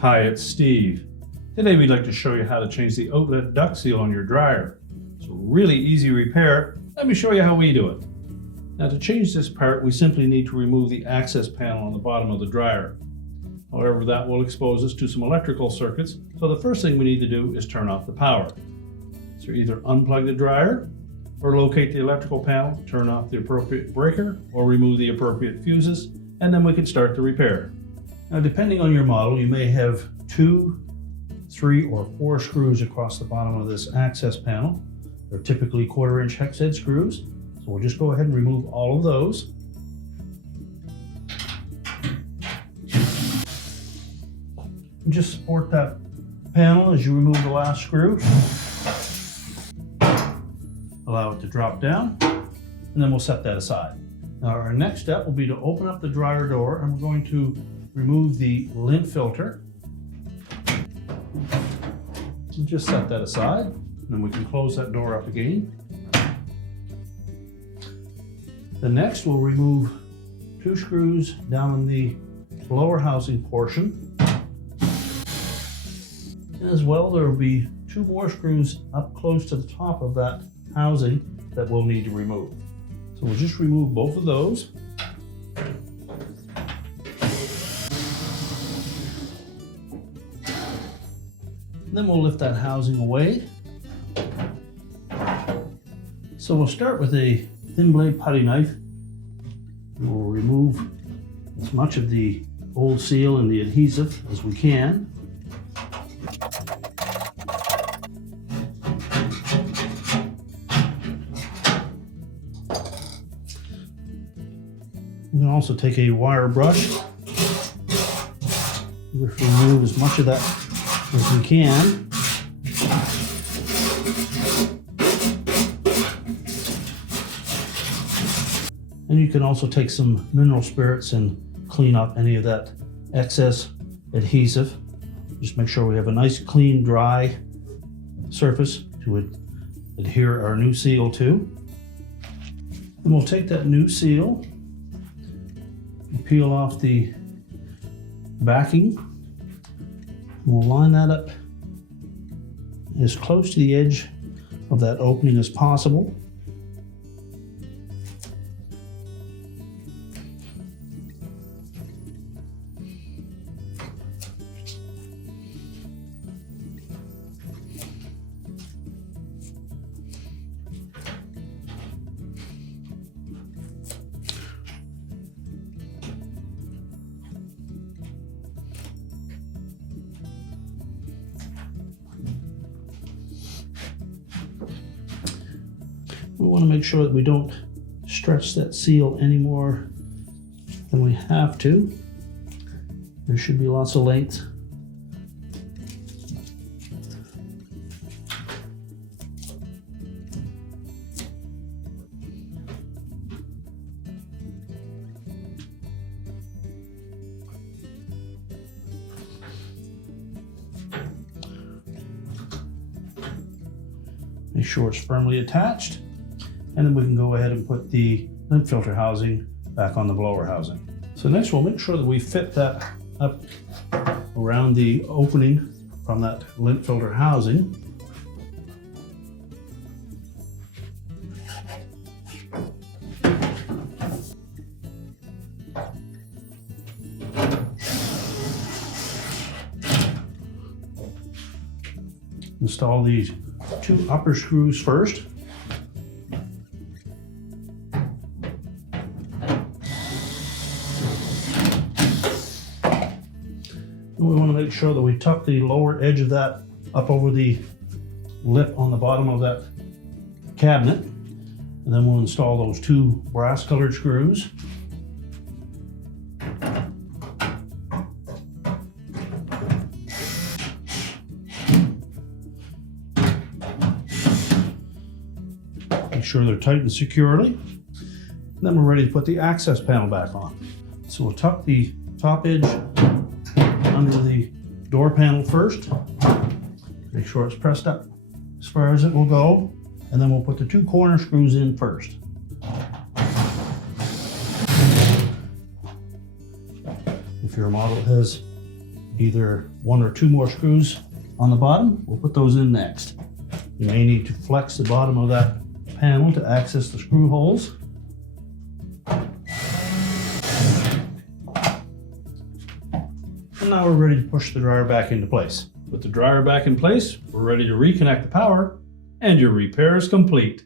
Hi, it's Steve. Today we'd like to show you how to change the outlet duct seal on your dryer. It's a really easy repair. Let me show you how we do it. Now to change this part, we simply need to remove the access panel on the bottom of the dryer. However, that will expose us to some electrical circuits, so the first thing we need to do is turn off the power. So either unplug the dryer, or locate the electrical panel, turn off the appropriate breaker, or remove the appropriate fuses, and then we can start the repair. Now, depending on your model, you may have 2, 3, or 4 screws across the bottom of this access panel. They're typically 1/4-inch hex head screws. So we'll just go ahead and remove all of those. And just support that panel as you remove the last screw. Allow it to drop down, and then we'll set that aside. Now our next step will be to open up the dryer door, and we're going to remove the lint filter. And just set that aside, and then we can close that door up again. The next we'll remove 2 screws down in the blower housing portion. And as well, there will be 2 more screws up close to the top of that housing that we'll need to remove. So we'll just remove both of those. Then we'll lift that housing away. So we'll start with a thin blade putty knife. And we'll remove as much of the old seal and the adhesive as we can. We can also take a wire brush. Just remove as much of that as we can. And you can also take some mineral spirits and clean up any of that excess adhesive. Just make sure we have a nice, clean, dry surface to adhere our new seal to. And we'll take that new seal and peel off the backing. We'll line that up as close to the edge of that opening as possible. We want to make sure that we don't stretch that seal any more than we have to. There should be lots of length. Make sure it's firmly attached. And then we can go ahead and put the lint filter housing back on the blower housing. So next we'll make sure that we fit that up around the opening from that lint filter housing. Install these 2 upper screws first. We want to make sure that we tuck the lower edge of that up over the lip on the bottom of that cabinet. And then we'll install those 2 brass colored screws. Make sure they're tightened securely. And then we're ready to put the access panel back on. So we'll tuck the top edge under the door panel first. Make sure it's pressed up as far as it will go, and then we'll put the 2 corner screws in first. If your model has either 1 or 2 more screws on the bottom. We'll put those in next. You may need to flex the bottom of that panel to access the screw holes. And now we're ready to push the dryer back into place. With the dryer back in place, we're ready to reconnect the power, and your repair is complete.